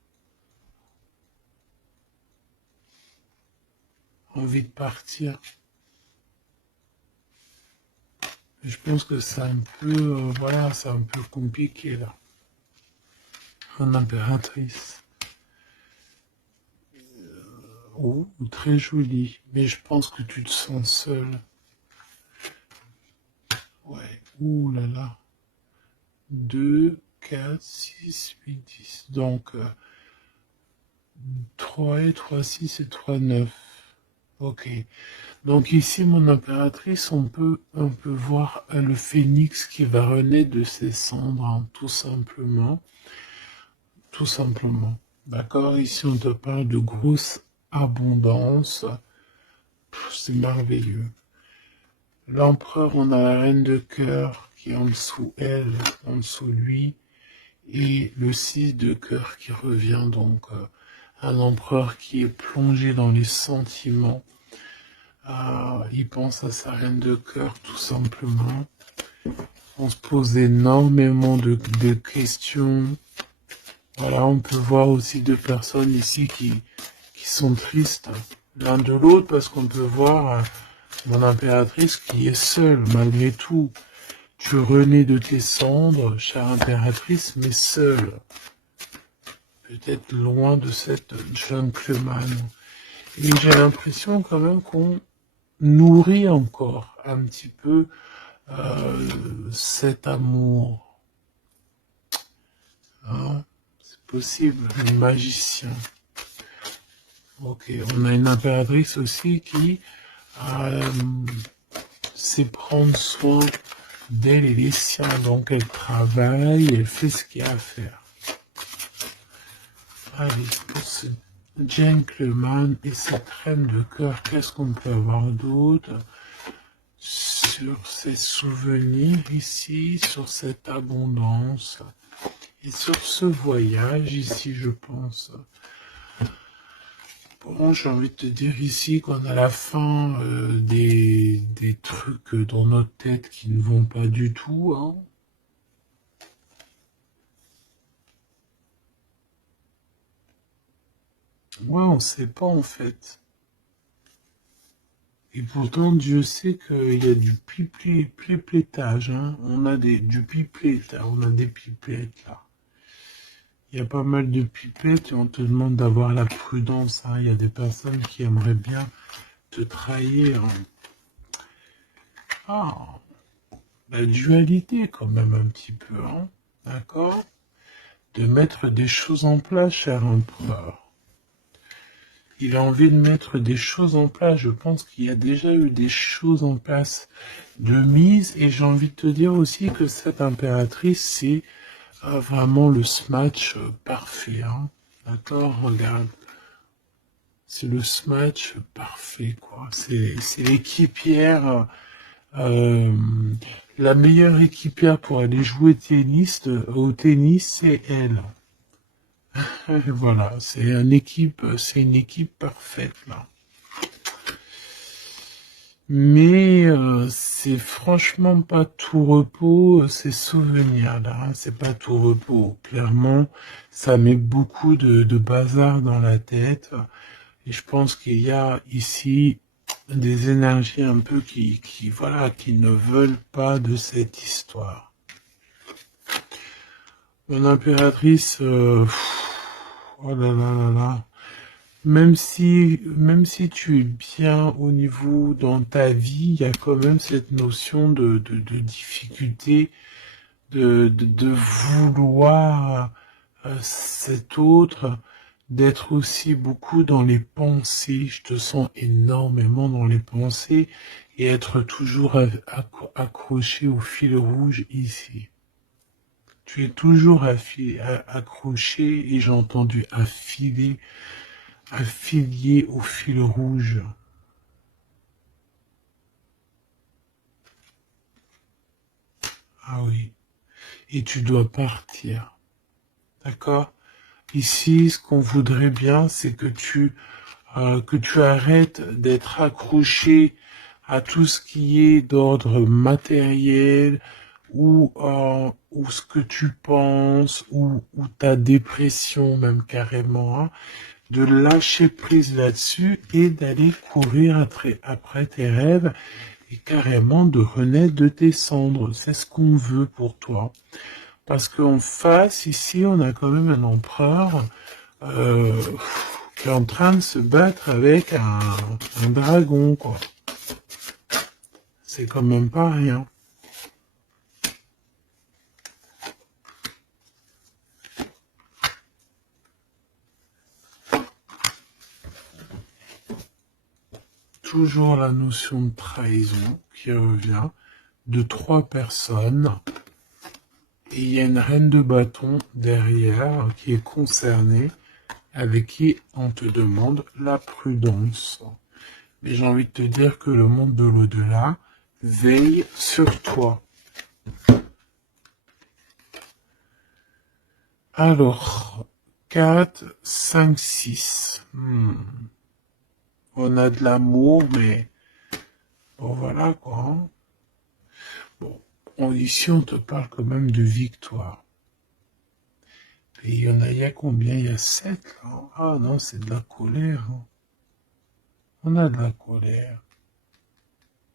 envie de partir. Je pense que c'est un peu, voilà, c'est un peu compliqué là. Mon impératrice. Oh, très joli. Mais je pense que tu te sens seul. Ouais. Ouh là là. 2, 4, 6, 8, 10. Donc, 3 et 3, 6 et 3, 9. Ok. Donc ici, mon impératrice, on peut voir le phénix qui va renaître de ses cendres, hein, tout simplement. Tout simplement. D'accord? Ici, on te parle de grosse abondance. C'est merveilleux. L'empereur, on a la reine de cœur qui est en dessous elle, en dessous lui, et le 6 de cœur qui revient, donc un empereur qui est plongé dans les sentiments. Il pense à sa reine de cœur tout simplement. On se pose énormément de questions. Voilà, on peut voir aussi deux personnes ici qui sont tristes l'un de l'autre parce qu'on peut voir mon impératrice qui est seule malgré tout. Tu renais de tes cendres, chère impératrice, mais seule. Peut-être loin de cette gentleman. Et j'ai l'impression quand même qu'on nourrit encore un petit peu cet amour. Hein? C'est possible, le magicien. Ok, on a une impératrice aussi qui sait prendre soin d'elle et des siens. Donc elle travaille, elle fait ce qu'il y a à faire. Allez, pour ce gentleman et cette reine de cœur, qu'est-ce qu'on peut avoir d'autre sur ces souvenirs ici, sur cette abondance et sur ce voyage ici, je pense. Bon, j'ai envie de te dire ici qu'on a la fin des trucs dans notre tête qui ne vont pas du tout, hein. Ouais, on sait pas en fait. Et pourtant, Dieu sait qu'il y a du piplettage, hein. On a du pipelette, on a des pipettes là. Il y a pas mal de pipettes et on te demande d'avoir la prudence, hein. Il y a des personnes qui aimeraient bien te trahir. Ah, la dualité quand même un petit peu, hein. D'accord? De mettre des choses en place, cher empereur. Il a envie de mettre des choses en place. Je pense qu'il y a déjà eu des choses en place de mise. Et j'ai envie de te dire aussi que cette impératrice, c'est vraiment le smash parfait. Hein. D'accord, regarde. C'est le smash parfait, quoi. C'est l'équipière, euh, la meilleure équipière pour aller jouer au tennis, c'est elle. Voilà, c'est une équipe parfaite là. Mais c'est franchement pas tout repos, ces souvenirs là, hein, c'est pas tout repos. Clairement, ça met beaucoup de bazar dans la tête. Et je pense qu'il y a ici des énergies un peu voilà, qui ne veulent pas de cette histoire. Mon impératrice, oh là là là là. Même si tu es bien au niveau dans ta vie, il y a quand même cette notion de difficulté, de vouloir cet autre, d'être aussi beaucoup dans les pensées. Je te sens énormément dans les pensées et être toujours accroché au fil rouge ici. Tu es toujours accroché et j'ai entendu affilié au fil rouge. Ah oui. Et tu dois partir. D'accord? Ici, ce qu'on voudrait bien, c'est que tu arrêtes d'être accroché à tout ce qui est d'ordre matériel ou ce que tu penses ou ta dépression même carrément, hein, de lâcher prise là-dessus et d'aller courir après tes rêves et carrément de renaître de tes cendres. C'est ce qu'on veut pour toi. Parce qu'en face, ici, on a quand même un empereur. Euh, qui est en train de se battre avec un dragon, quoi. C'est quand même pas rien. Toujours la notion de trahison qui revient de 3 personnes. Et il y a une reine de bâton derrière qui est concernée, avec qui on te demande la prudence. Mais j'ai envie de te dire que le monde de l'au-delà veille sur toi. Alors, 4, 5, 6. On a de l'amour, mais bon voilà quoi. Hein. Bon, ici on te parle quand même de victoire. Et il y a combien? Il y a 7 là. Ah non, c'est de la colère. Hein. On a de la colère.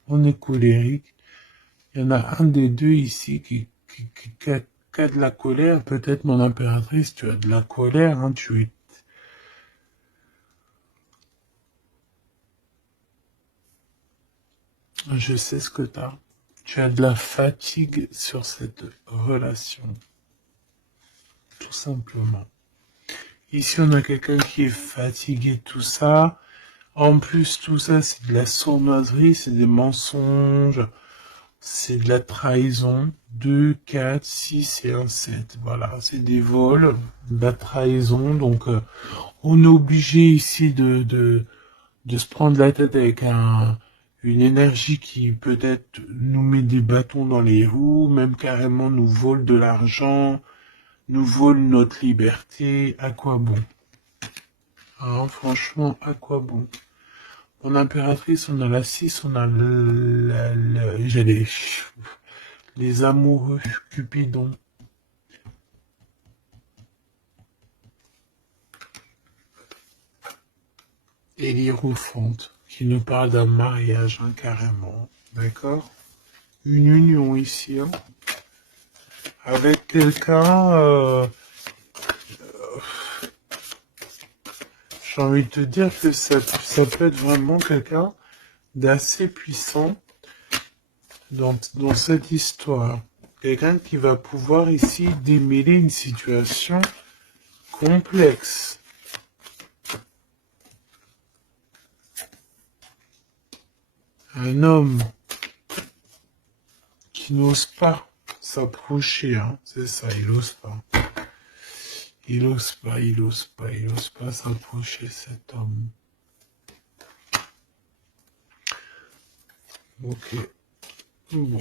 On est colérique. Il y en a un des deux ici qui a de la colère. Peut-être mon impératrice, tu as de la colère. Hein, Je sais ce que tu as. Tu as de la fatigue sur cette relation. Tout simplement. Ici, on a quelqu'un qui est fatigué de tout ça. En plus, tout ça, c'est de la sournoiserie, c'est des mensonges, c'est de la trahison. 2, 4, 6 et 1, 7. Voilà, c'est des vols, de la trahison. Donc, on est obligé ici de se prendre la tête avec une énergie qui peut-être nous met des bâtons dans les roues, même carrément nous vole de l'argent, nous vole notre liberté. À quoi bon? Hein, franchement, à quoi bon? Mon impératrice, on a la 6, on a j'ai les amoureux, Cupidon. Et l'Hiérophante, qui nous parle d'un mariage, hein, carrément. D'accord? Une union ici, hein, avec quelqu'un, j'ai envie de te dire que ça peut être vraiment quelqu'un d'assez puissant dans cette histoire. Quelqu'un qui va pouvoir ici démêler une situation complexe. Un homme qui n'ose pas s'approcher, hein, c'est ça, il ose pas. Il ose pas s'approcher, cet homme. Ok. Bon.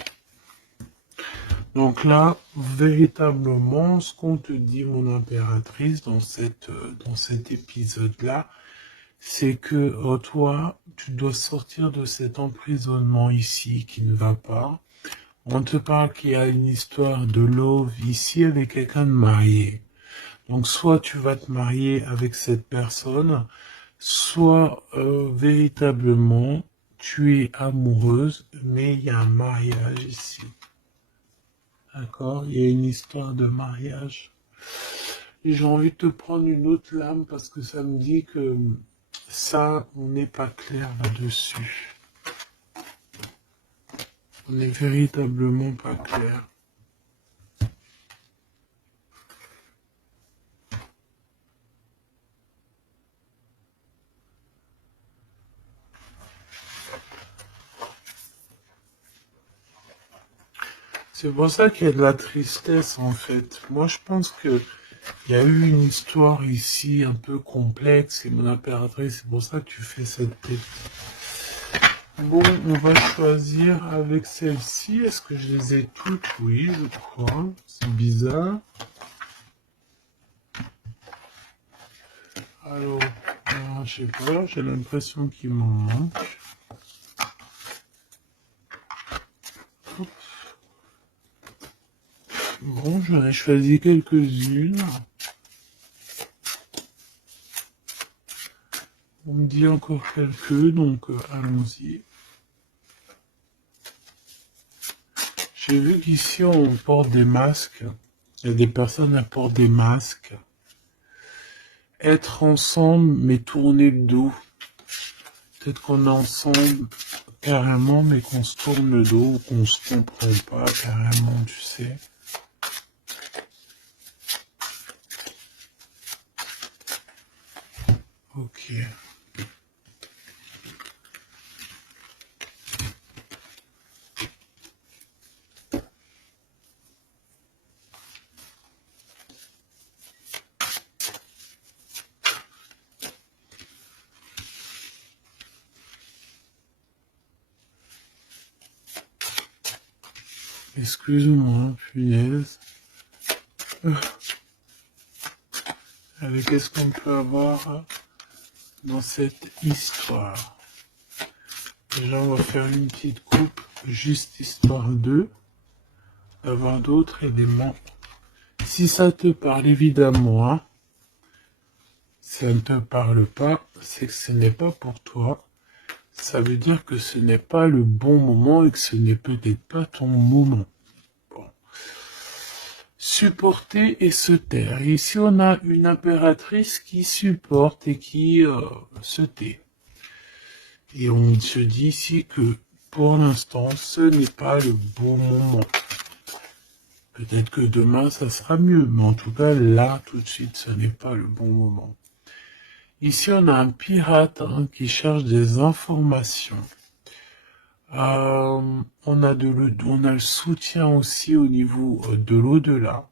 Donc là, véritablement, ce qu'on te dit, mon impératrice, dans cet épisode-là, c'est que toi, tu dois sortir de cet emprisonnement ici qui ne va pas. On te parle qu'il y a une histoire de love ici avec quelqu'un de marié. Donc soit tu vas te marier avec cette personne, soit véritablement tu es amoureuse, mais il y a un mariage ici. D'accord? Il y a une histoire de mariage. Et j'ai envie de te prendre une autre lame parce que ça me dit que ça, on n'est pas clair là-dessus. On n'est véritablement pas clair. C'est pour ça qu'il y a de la tristesse en fait. Moi je pense que il y a eu une histoire ici un peu complexe et mon impératrice, c'est pour ça que tu fais cette tête. Bon, on va choisir avec celle-ci. Est-ce que je les ai toutes? Oui, je crois. C'est bizarre. Alors, je sais pas, j'ai l'impression qu'il m'en manque. Bon, j'en ai choisi quelques-unes. On me dit encore quelques, donc allons-y. J'ai vu qu'ici on porte des masques. Il y a des personnes qui portent des masques. être ensemble, mais tourner le dos. Peut-être qu'on est ensemble carrément, mais qu'on se tourne le dos, ou qu'on se comprend pas carrément, tu sais. Ok. Excuse-moi, punaise. Avec qu'est-ce qu'on peut avoir dans cette histoire? Déjà, on va faire une petite coupe, juste histoire d'avoir d'autres éléments. Si ça te parle, évidemment, hein. Si ça ne te parle pas, c'est que ce n'est pas pour toi. Ça veut dire que ce n'est pas le bon moment et que ce n'est peut-être pas ton moment. Bon. Supporter et se taire. Ici, on a une impératrice qui supporte et qui se tait. Et on se dit ici que pour l'instant, ce n'est pas le bon moment. Peut-être que demain, ça sera mieux, mais en tout cas, là, tout de suite, ce n'est pas le bon moment. Ici, on a un pirate qui cherche des informations. On a le soutien aussi au niveau de l'au-delà.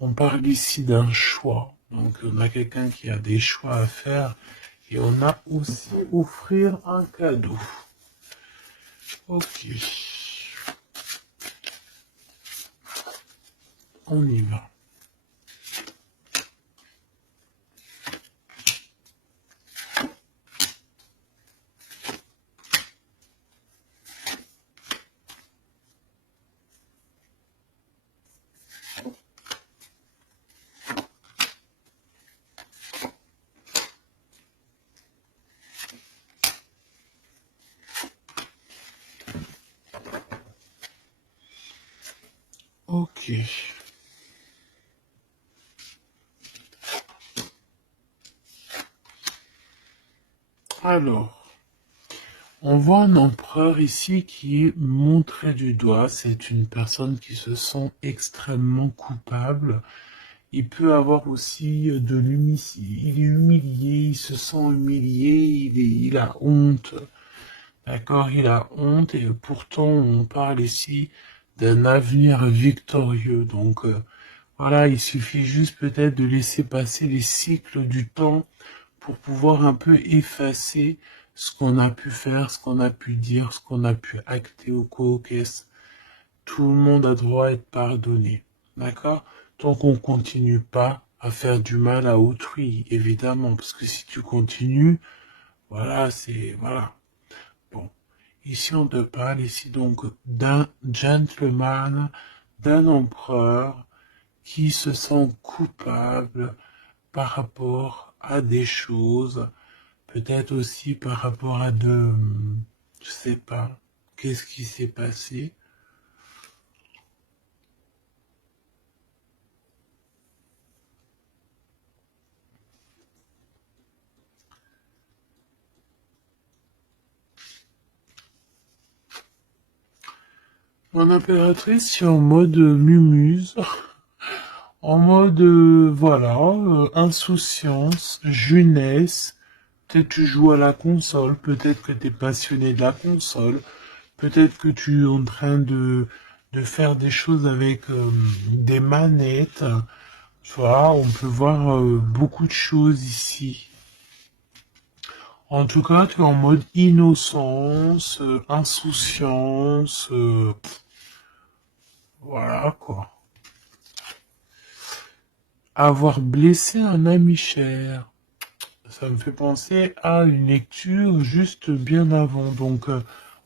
On parle ici d'un choix. Donc, on a quelqu'un qui a des choix à faire. Et on a aussi offrir un cadeau. Ok. On y va. Ok. Alors, on voit un empereur ici qui est montré du doigt. C'est une personne qui se sent extrêmement coupable. Il peut avoir aussi de l'humilité. Il est humilié, il se sent humilié, il a honte. D'accord, il a honte et pourtant on parle ici d'un avenir victorieux. Donc voilà, il suffit juste peut-être de laisser passer les cycles du temps pour pouvoir un peu effacer ce qu'on a pu faire, ce qu'on a pu dire, ce qu'on a pu acter au co-caisse. Tout le monde a droit à être pardonné. D'accord? Tant qu'on continue pas à faire du mal à autrui, évidemment, parce que si tu continues, voilà, voilà. Bon. Ici, on te parle ici donc d'un gentleman, d'un empereur qui se sent coupable par rapport à des choses, peut-être aussi par rapport à je sais pas, qu'est-ce qui s'est passé. Mon impératrice est en mode mumuse, en mode, voilà, insouciance, jeunesse. Peut-être tu joues à la console, peut-être que tu es passionné de la console, peut-être que tu es en train de faire des choses avec des manettes. Tu vois, on peut voir beaucoup de choses ici. En tout cas, tu es en mode innocence, insouciance, voilà quoi. Avoir blessé un ami cher. Ça me fait penser à une lecture juste bien avant. Donc,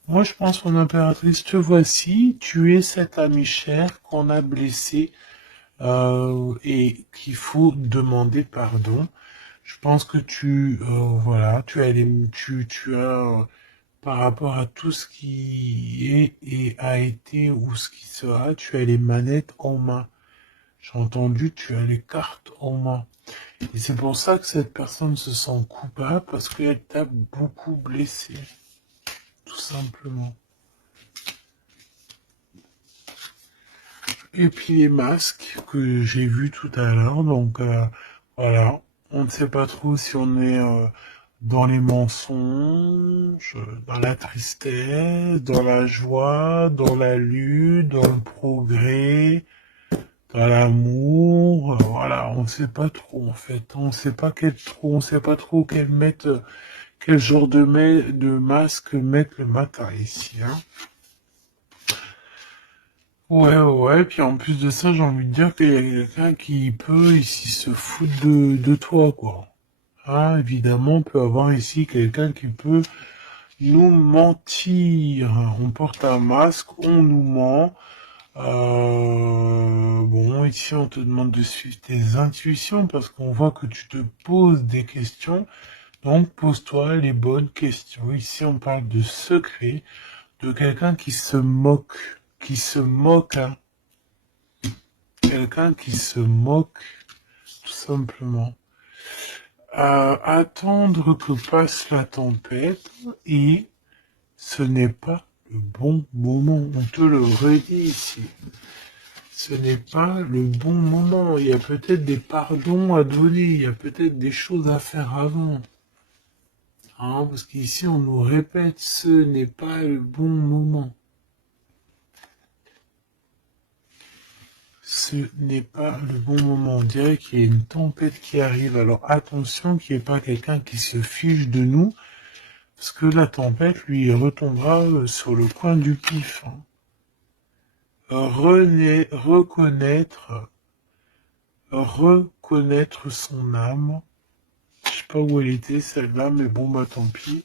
moi, je pense, mon impératrice, te voici. Tu es cet ami cher qu'on a blessé et qu'il faut demander pardon. Je pense que voilà, tu as, par rapport à tout ce qui est et a été ou ce qui sera, tu as les manettes en main. J'ai entendu, tu as les cartes en main. Et c'est pour ça que cette personne se sent coupable, parce qu'elle t'a beaucoup blessé. Tout simplement. Et puis les masques que j'ai vus tout à l'heure, donc voilà. On ne sait pas trop si on est dans les mensonges, dans la tristesse, dans la joie, dans la lutte, dans le progrès, dans l'amour. Voilà, on ne sait pas trop en fait. On sait pas trop quel genre de masque mettre le matin ici. Hein. Ouais, ouais, puis en plus de ça, j'ai envie de dire qu'il y a quelqu'un qui peut ici se foutre de toi, quoi. Ah, évidemment, on peut avoir ici quelqu'un qui peut nous mentir. On porte un masque, on nous ment. Bon, ici, on te demande de suivre tes intuitions parce qu'on voit que tu te poses des questions. Donc, pose-toi les bonnes questions. Ici, on parle de secret, de quelqu'un qui se moque, hein. Quelqu'un qui se moque, tout simplement. Attendre que passe la tempête et ce n'est pas le bon moment. On te le redit ici. Ce n'est pas le bon moment. Il y a peut-être des pardons à donner. Il y a peut-être des choses à faire avant. Hein, parce qu'ici, on nous répète, ce n'est pas le bon moment. Ce n'est pas le bon moment. On dirait qu'il y a une tempête qui arrive. Alors attention qu'il n'y ait pas quelqu'un qui se fiche de nous. Parce que la tempête, lui, retombera sur le coin du pif. Hein. Reconnaître son âme. Je sais pas où elle était celle-là, mais bon bah tant pis.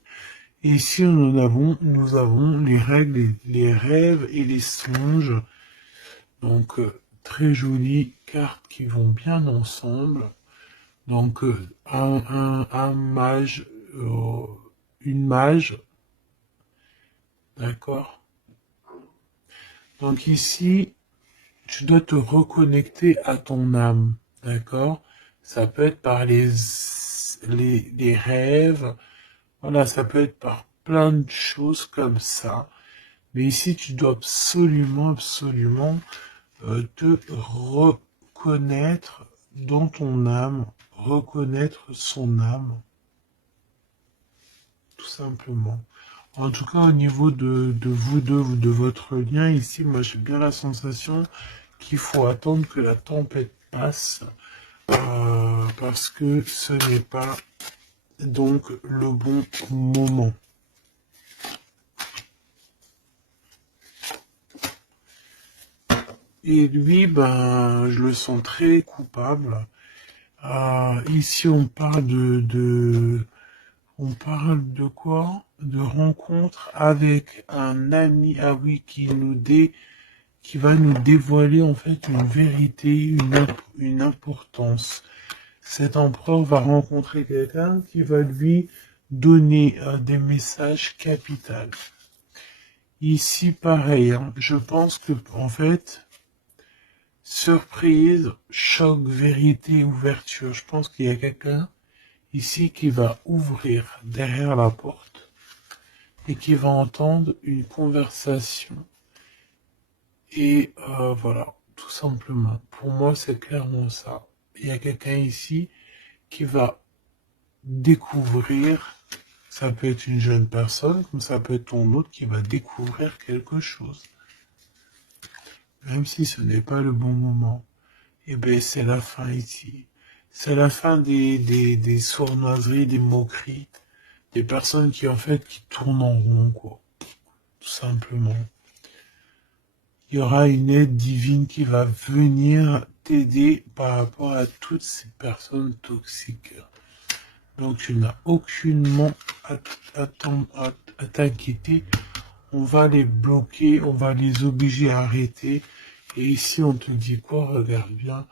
Et ici nous avons les règles, les rêves et les songes. Donc très jolies cartes qui vont bien ensemble. Donc un mage, une mage, d'accord. Donc ici, tu dois te reconnecter à ton âme, d'accord? Ça peut être par les rêves, voilà, ça peut être par plein de choses comme ça. Mais ici, tu dois absolument, absolument te reconnaître dans ton âme, reconnaître son âme, tout simplement. En tout cas, au niveau de vous deux, de votre lien ici, moi j'ai bien la sensation qu'il faut attendre que la tempête passe parce que ce n'est pas donc le bon moment. Et lui, ben, je le sens très coupable. Ici, on parle on parle de quoi? De rencontre avec un ami, ah oui, qui va nous dévoiler en fait une vérité, une importance. Cet empereur va rencontrer quelqu'un qui va lui donner des messages capitaux. Ici, pareil, hein, je pense que en fait, surprise, choc, vérité, ouverture. Je pense qu'il y a quelqu'un ici qui va ouvrir derrière la porte et qui va entendre une conversation. Et voilà, tout simplement. Pour moi, c'est clairement ça. Il y a quelqu'un ici qui va découvrir, ça peut être une jeune personne, comme ça peut être ton autre qui va découvrir quelque chose. Même si ce n'est pas le bon moment. Eh bien, c'est la fin ici. C'est la fin des sournoiseries, des moqueries, des personnes qui, en fait, qui tournent en rond, quoi. Tout simplement. Il y aura une aide divine qui va venir t'aider par rapport à toutes ces personnes toxiques. Donc tu n'as aucunement à t'inquiéter. On va les bloquer, on va les obliger à arrêter. Et ici on te dit quoi? Regarde bien.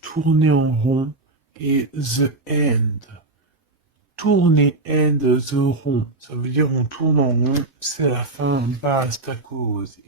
Tourner en rond et the end. Tourner end the rond. Ça veut dire on tourne en rond, c'est la fin, basta cause.